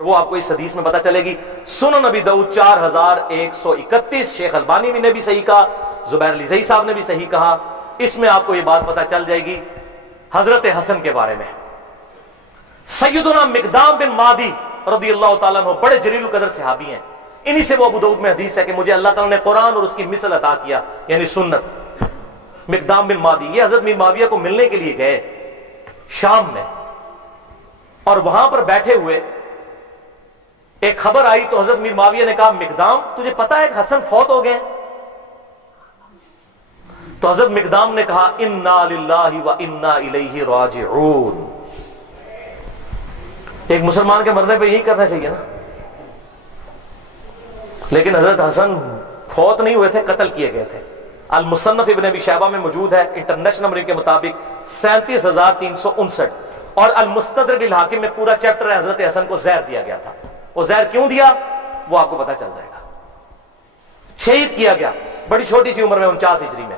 وہ آپ کو اس حدیث میں پتہ چلے گی. سنن نبی داؤد 4131، شیخ البانی نے بھی صحیح کہا، زبیر علی زئی صاحب نے بھی صحیح کہا. اس میں آپ کو یہ بات پتہ چل جائے گی حضرت حسن کے بارے میں. سیدنا مقدام بن مادی رضی اللہ تعالیٰ عنہ بڑے جلیل القدر صحابی ہیں. انہی سے وہ ابو داؤد میں حدیث ہے کہ مجھے اللہ تعالیٰ نے قرآن اور اس کی مثل عطا کیا، یعنی سنت. مقدام بن مادی یہ حضرت میر معاویہ کو ملنے کے لیے گئے شام میں، اور وہاں پر بیٹھے ہوئے ایک خبر آئی تو حضرت میر معاویہ نے کہا مقدام تجھے پتا ہے کہ حسن فوت ہو گئے؟ تو حضرت مقدام نے کہا انا للہ و انا الیہ راجعون. ایک مسلمان کے مرنے پہ یہی کرنا چاہیے نا. لیکن حضرت حسن فوت نہیں ہوئے تھے، قتل کیے گئے تھے. المصنف ابن ابی شیبہ میں موجود ہے انٹرنیشنل نمبر کے مطابق 37,359، اور المستدرک الحاکم میں پورا چیپٹر ہے حضرت حسن کو زہر دیا گیا تھا. وہ زہر کیوں دیا وہ آپ کو پتا چل جائے گا. شہید کیا گیا بڑی چھوٹی سی عمر میں 49 ہجری میں.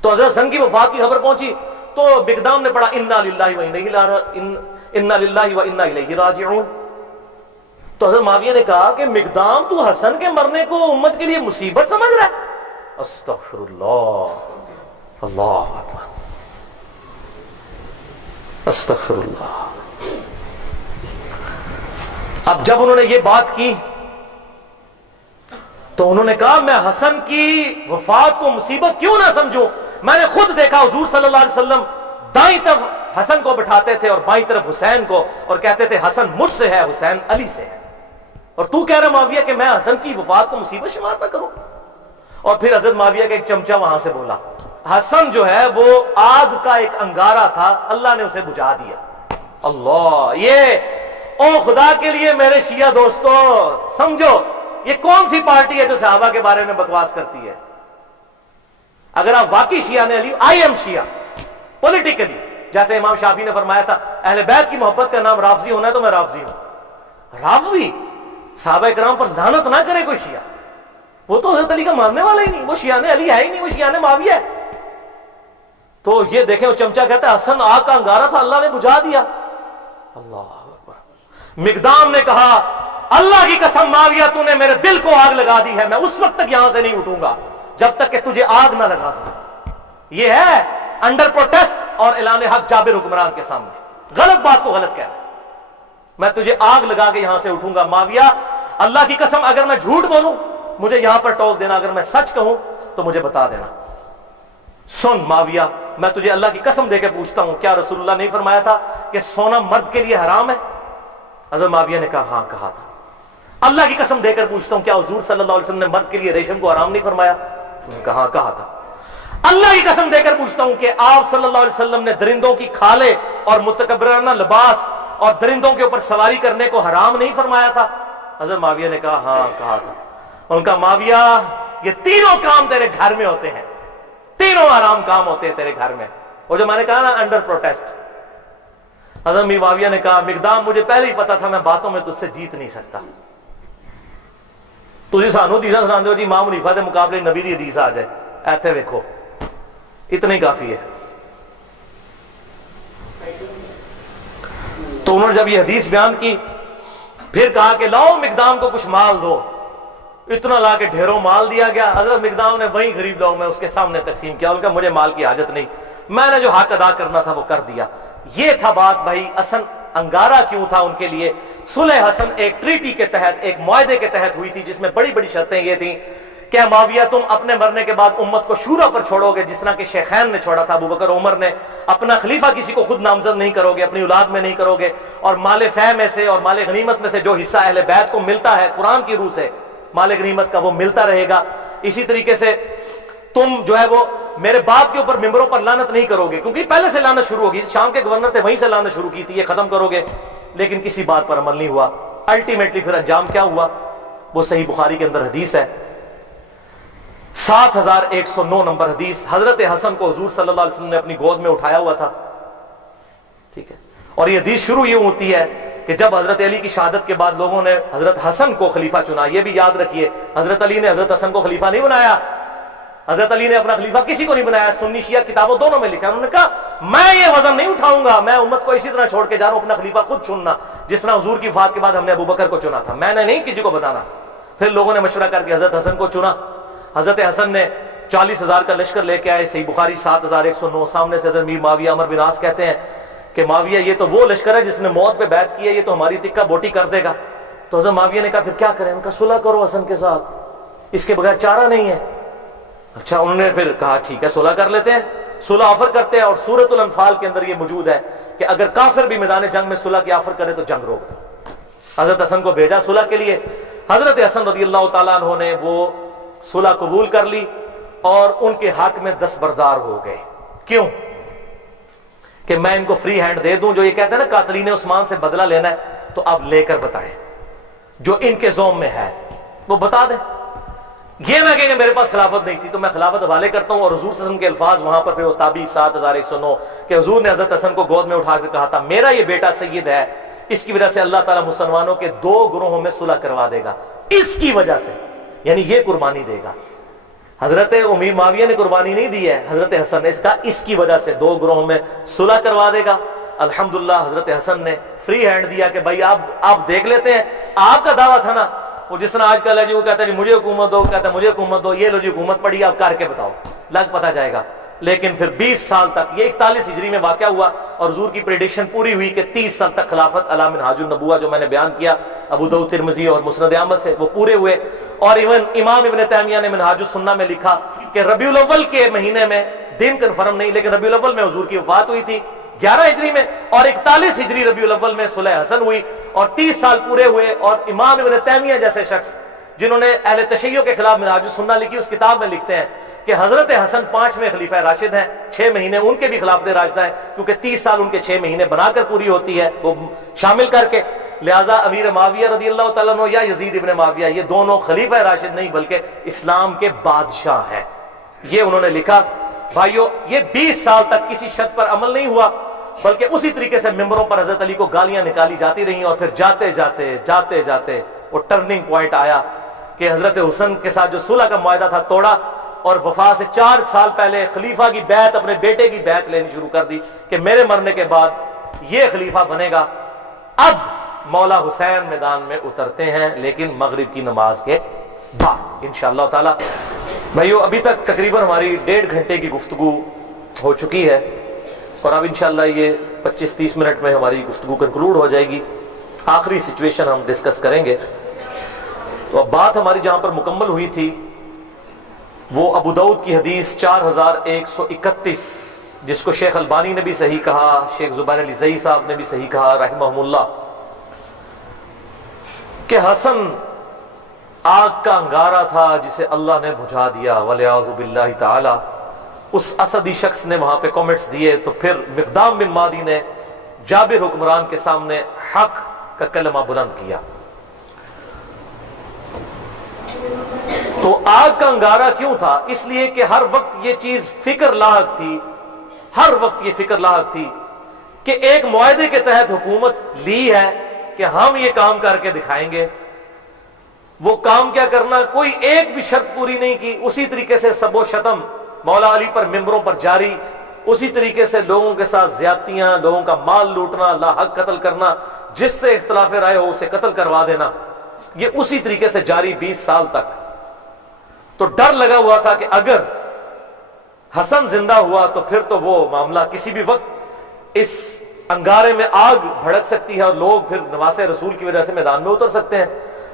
تو حضرت حسن کی وفات کی خبر پہنچی تو مقدام نے پڑھا انا للہ و انا الیہ راجعون. تو حضرت معاویہ نے کہا کہ مقدام تو حسن کے مرنے کو امت کے لیے مصیبت سمجھ رہا ہے؟ استغفر اللہ، اللہ اکبر، استغفر اللہ. اب جب انہوں نے یہ بات کی تو انہوں نے کہا میں حسن کی وفات کو مصیبت کیوں نہ سمجھوں. میں نے خود دیکھا حضور صلی اللہ علیہ وسلم دائیں طرف حسن کو بٹھاتے تھے اور بائیں طرف حسین کو، اور کہتے تھے حسن مجھ سے ہے، حسین علی سے ہے. اور تو کہہ رہا معاویہ کہ میں حسن کی وفات کو مصیبت شمار نہ کروں. اور پھر حضرت معاویہ کا ایک چمچہ وہاں سے بولا حسن جو ہے وہ آگ کا ایک انگارہ تھا، اللہ نے اسے بجھا دیا. اللہ، یہ او خدا کے لیے میرے شیعہ دوستو سمجھو یہ کون سی پارٹی ہے جو صحابہ کے بارے میں بکواس کرتی ہے. اگر آپ واقعی شیعہ نے علی، آئی ایم شیعہ پولیٹیکلی، جیسے امام شافعی نے فرمایا تھا اہل بیت کی محبت کا نام رافضی ہونا ہے تو میں رافضی ہوں. رافضی صحابہ کرام پر لعنت نہ کرے کوئی شیعہ، وہ تو حضرت علی کا ماننے والا ہی نہیں، وہ شیعہ علی ہے ہی نہیں، وہ شیعہ معاویہ ہے. تو یہ دیکھیں وہ چمچہ کہتا ہے حسن آگ کا انگارہ تھا، اللہ نے بجھا دیا. اللہ اکبر. مقدام نے کہا اللہ کی قسم معاویہ تو نے میرے دل کو آگ لگا دی ہے، میں اس وقت تک یہاں سے نہیں اٹھوں گا جب تک کہ تجھے آگ نہ لگا دوں. یہ ہے انڈر پروٹیسٹ اور اعلان حق جابر حکمران کے سامنے غلط بات کو غلط کہنا. میں تجھے آگ لگا کے یہاں سے اٹھوں گا. معاویہ اللہ کی قسم اگر میں جھوٹ بولوں مجھے یہاں پر ٹوک دینا، اگر میں سچ کہوں تو مجھے بتا دینا. سن معاویہ میں تجھے اللہ کی قسم دے کے پوچھتا ہوں کیا رسول اللہ نہیں فرمایا تھا کہ سونا مرد کے لیے حرام ہے؟ حضرت معاویہ نے کہا ہاں کہا تھا. اللہ کی قسم دے کر پوچھتا ہوں کیا حضور صلی اللہ علیہ وسلم نے مرد کے لیے ریشم کو حرام نہیں فرمایا؟ انہوں نے کہا ہاں کہا تھا. اللہ کی قسم دے کر پوچھتا ہوں کہ آپ صلی اللہ علیہ وسلم نے درندوں کی کھالیں اور متکبرانہ لباس اور درندوں کے اوپر سواری کرنے کو حرام نہیں فرمایا تھا؟ حضرت معاویہ نے کہا ہاں کہا تھا. ان کا معاویہ یہ تینوں کام تیرے گھر میں ہوتے ہیں، تینوں آرام کام ہوتے ہیں تیرے گھر میں. وہ جو میں نے کہا نا انڈر پروٹیسٹ. حضرت معاویہ نے کہا مقدام مجھے پہلے ہی پتا تھا میں باتوں میں تجھ سے جیت نہیں سکتا. تجھے سانو حدیث سناندے ہو جی امام حنیفہ کے مقابلے نبی دی حدیث آ جائے، ایتھے ویکھو اتنا ہی کافی ہے. تو انہوں نے جب یہ حدیث بیان کی پھر کہا کہ لاؤ مقدام کو کچھ مال دو. اتنا لا کے ڈھیروں مال دیا گیا. حضرت مقدام نے وہیں غریب لوگوں میں اس کے سامنے تقسیم کیا. ان کا مجھے مال کی حاجت نہیں، میں نے جو حق ادا کرنا تھا وہ کر دیا. یہ تھا بات بھائی. حسن انگارہ کیوں تھا ان کے لیے؟ صلح حسن ایک ٹریٹی کے تحت، ایک معاہدے کے تحت ہوئی تھی جس میں بڑی بڑی شرطیں یہ تھیں کہ معاویہ تم اپنے مرنے کے بعد امت کو شورا پر چھوڑو گے جس طرح کہ شیخین نے چھوڑا تھا، ابوبکر عمر نے. اپنا خلیفہ کسی کو خود نامزد نہیں کرو گے، اپنی اولاد میں نہیں کرو گے، اور مال فہ میں سے اور مال غنیمت میں سے جو حصہ اہل بیت کو ملتا ہے قرآن کی روح سے مال غنیمت کا وہ ملتا رہے گا. اسی طریقے سے تم جو ہے وہ میرے باپ کے اوپر ممبروں پر لعنت نہیں کرو گے، کیونکہ پہلے سے لعنت شروع ہوگی. شام کے گورنر تھے وہیں سے لعنت شروع کی تھی، یہ ختم کرو گے. لیکن کسی بات پر عمل نہیں ہوا. الٹیمیٹلی پھر انجام کیا ہوا وہ صحیح بخاری کے اندر حدیث ہے، 7109 نمبر حدیث. حضرت حسن کو حضور صلی اللہ علیہ وسلم نے اپنی گود میں اٹھایا ہوا تھا. ٹھیک ہے. اور یہ حدیث شروع یہ ہوتی ہے کہ جب حضرت علی کی شہادت کے بعد لوگوں نے حضرت حسن کو خلیفہ چنا. یہ بھی یاد رکھیے حضرت علی نے حضرت حسن کو خلیفہ نہیں بنایا. حضرت علی نے اپنا خلیفہ کسی کو نہیں بنایا، سنی شیعہ کتابوں دونوں میں لکھا ہے، انہوں نے کہا میں یہ وزن نہیں اٹھاؤں گا، میں امت کو اسی طرح چھوڑ کے جا رہا ہوں، اپنا خلیفہ خود چننا، جس طرح حضور کی وفات کے بعد ہم نے ابو بکر کو چنا تھا، میں نے نہیں کسی کو بتانا۔ پھر لوگوں نے مشورہ کر کے حضرت حسن کو چنا۔ حضرت حسن نے 40,000 کا لشکر لے کے آئے، صحیح بخاری 7,109، سامنے سے حضرت میر معاویہ عمر بن عاص کہتے ہیں کہ معاویہ یہ تو وہ لشکر ہے جس نے موت پہ بیعت کی ہے، یہ تو ہماری تکہ بوٹی کر دے گا۔ تو حضرت معاویہ نے کہا پھر کیا کریں؟ ان کا صلح کرو حسن کے ساتھ، اس کے بغیر چارہ نہیں ہے۔ اچھا، انہوں نے پھر کہا ٹھیک ہے صلح کر لیتے ہیں، صلح آفر کرتے ہیں، اور سورۃ الانفال کے اندر یہ موجود ہے کہ اگر کافر بھی میدان جنگ میں صلح کی آفر کرے تو جنگ روک دو۔ حضرت حسن کو بھیجا صلح کے لیے، حضرت حسن رضی اللہ تعالیٰ عنہ نے وہ صلح قبول کر لی اور ان کے حق میں دستبردار ہو گئے۔ کیوں؟ کہ میں ان کو فری ہینڈ دے دوں، جو یہ کہتے ہیں نا قاتلین عثمان سے بدلہ لینا ہے، تو آپ لے کر بتائیں جو ان کے زوم میں ہے وہ بتا دیں۔ یہ نہ کہ میرے پاس خلافت نہیں تھی تو میں خلافت حوالے کرتا ہوں، اور حضور صلی اللہ علیہ وسلم کے الفاظ وہاں پر پھر وہ تابعی 7,109 کہ حضور نے حضرت حسن کو گود میں اٹھا کر کہا تھا میرا یہ بیٹا سید ہے، اس کی وجہ سے اللہ تعالیٰ مسلمانوں کے 2 گروہوں میں صلح کروا دے گا، اس کی وجہ سے، یعنی یہ قربانی دے گا۔ حضرت امیر معاویہ نے قربانی نہیں دی ہے، حضرت حسن نے اس کا اس کی وجہ سے 2 گروہوں میں صلح کروا دے گا۔ الحمدللہ حضرت حسن نے فری ہینڈ دیا کہ بھائی آپ دیکھ لیتے ہیں، آپ کا دعویٰ تھا نا، وہ جس طرح آج کل ہے جی وہ کہتا ہے جی مجھے حکومت دو، کہتا ہے مجھے حکومت دو، یہ لو جی حکومت پڑی، آپ کر کے بتاؤ، لگ پتہ جائے گا۔ لیکن پھر 20 سال تک، یہ 41 ہجری میں واقعہ ہوا، اور حضور کی پریڈکشن پوری ہوئی کہ 30 سال تک خلافت علی منہاج النبوہ جو میں نے بیان کیا ابو داؤد ترمذی اور مسند احمد سے، وہ پورے ہوئے۔ اور ایون امام ابن تیمیہ نے منہاج السنہ میں لکھا کہ ربیع الاول کے مہینے میں، دن کنفرم نہیں لیکن ربیع الاول میں حضور کی وفات ہوئی تھی 11 ہجری میں، اور 41 ہجری ربیع الاول میں صلح حسن ہوئی، اور 30 سال پورے ہوئے۔ اور امام ابن تیمیہ جیسے شخص جنہوں نے اہل تشیع کے خلاف منہاج السنہ لکھی، اس کتاب میں لکھتے ہیں کہ حضرت حسن 5ویں خلیفہ راشد ہیں، 6 مہینے ان کے بھی خلافت راشدہ ہیں، کیونکہ 30 سال ان کے 6 مہینے بنا کر پوری ہوتی ہے وہ شامل کر کے، لہٰذا امیر معاویہ رضی اللہ تعالیٰ عنہ یا یزید ابن معاویہ یہ دونوں خلیفہ راشد نہیں بلکہ اسلام کے بادشاہ ہیں۔ یہ انہوں نے لکھا۔ بھائیو، یہ 20 سال تک کسی شرط پر عمل نہیں ہوا، بلکہ اسی طریقے سے ممبروں پر حضرت علی کو گالیاں نکالی جاتی رہیں، اور پھر جاتے جاتے وہ ٹرننگ پوائنٹ آیا کہ حضرت حسن کے ساتھ جو صلح کا معاہدہ تھا توڑا، اور وفات سے 4 سال پہلے خلیفہ کی بیعت، اپنے بیٹے کی بیعت لینی شروع کر دی کہ میرے مرنے کے بعد یہ خلیفہ بنے گا۔ اب مولا حسین میدان میں اترتے ہیں، لیکن مغرب کی نماز کے بعد انشاءاللہ تعالی۔ بھائیو، ابھی تک تقریباً ہماری 1.5 گھنٹے کی گفتگو ہو چکی ہے، اور اب انشاءاللہ یہ 25-30 منٹ میں ہماری گفتگو کنکلوڈ ہو جائے گی۔ آخری سچویشن ہم ڈسکس کریں گے۔ تو اب بات ہماری جہاں پر مکمل ہوئی تھی وہ ابو داؤد کی حدیث 4131، جس کو شیخ البانی نے بھی صحیح کہا، شیخ زبیر علی زئی صاحب نے بھی صحیح کہا رحمہم اللہ، کہ حسن آگ کا انگارہ تھا جسے اللہ نے بجھا دیا، والعیاذ باللہ تعالی۔ اس اسدی شخص نے وہاں پہ کامنٹس دیے، تو پھر مقدام بن مادی نے جابر حکمران کے سامنے حق کا کلمہ بلند کیا۔ تو آگ کا انگارہ کیوں تھا؟ اس لیے کہ ہر وقت یہ چیز فکر لاحق تھی، ہر وقت یہ فکر لاحق تھی کہ ایک معاہدے کے تحت حکومت لی ہے کہ ہم یہ کام کر کے دکھائیں گے۔ وہ کام کیا کرنا، کوئی ایک بھی شرط پوری نہیں کی، اسی طریقے سے سب و شتم مولا علی پر ممبروں پر جاری، اسی طریقے سے لوگوں کے ساتھ زیادتیاں، لوگوں کا مال لوٹنا، لا حق قتل کرنا، جس سے اختلاف رائے ہو اسے قتل کروا دینا، یہ اسی طریقے سے جاری 20 سال تک۔ تو ڈر لگا ہوا تھا کہ اگر حسن زندہ ہوا تو پھر تو وہ معاملہ کسی بھی وقت اس انگارے میں آگ بھڑک سکتی ہے، اور لوگ پھر نواسے رسول کی وجہ سے میدان میں اتر سکتے ہیں،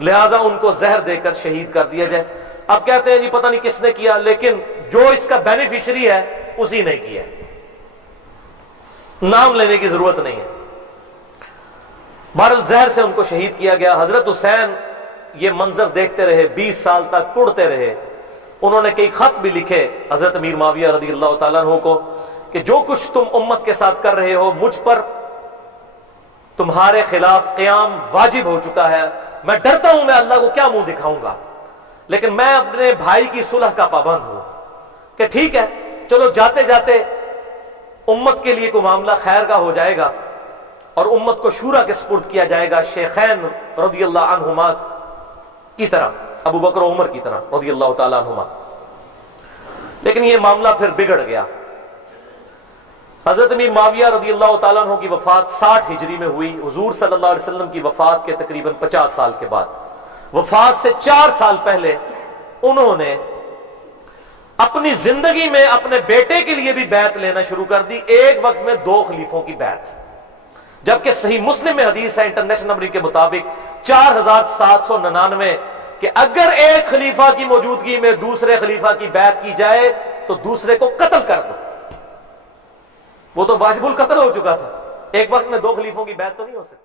لہٰذا ان کو زہر دے کر شہید کر دیا جائے۔ اب کہتے ہیں جی پتہ نہیں کس نے کیا، لیکن جو اس کا بینیفیشری ہے اسی نے کیا، نام لینے کی ضرورت نہیں ہے۔ بہرحال زہر سے ان کو شہید کیا گیا۔ حضرت حسین یہ منظر دیکھتے رہے، 20 سال تک کڑتے رہے۔ انہوں نے کئی خط بھی لکھے حضرت امیر معاویہ رضی اللہ تعالیٰ عنہ کو کہ جو کچھ تم امت کے ساتھ کر رہے ہو، مجھ پر تمہارے خلاف قیام واجب ہو چکا ہے، میں ڈرتا ہوں میں اللہ کو کیا منہ دکھاؤں گا، لیکن میں اپنے بھائی کی صلح کا پابند ہوں کہ ٹھیک ہے چلو جاتے جاتے امت کے لیے کوئی معاملہ خیر کا ہو جائے گا، اور امت کو شورا کے سپرد کیا جائے گا، شیخین رضی اللہ عنہما کی طرح، ابو بکر و عمر کی طرح رضی اللہ تعالیٰ عنہما۔ لیکن یہ معاملہ پھر بگڑ گیا. حضرت امیر معاویہ رضی اللہ تعالیٰ عنہ کی وفات 60 ہجری میں ہوئی. حضور صلی اللہ علیہ وسلم کی وفات کے تقریباً 50 سال کے بعد، وفات سے 4 سال پہلے انہوں نے اپنی زندگی میں اپنے بیٹے کے لیے بھی بیعت لینا شروع کر دی، ایک وقت میں 2 خلیفوں کی بیعت. جبکہ صحیح مسلم میں حدیث ہے انٹرنیشنل نمبر کے مطابق 4799 کہ اگر ایک خلیفہ کی موجودگی میں دوسرے خلیفہ کی بیعت کی جائے تو دوسرے کو قتل کر دو. وہ تو واجب القتل ہو چکا تھا، ایک وقت میں 2 خلیفوں کی بیعت تو نہیں ہو سکتی.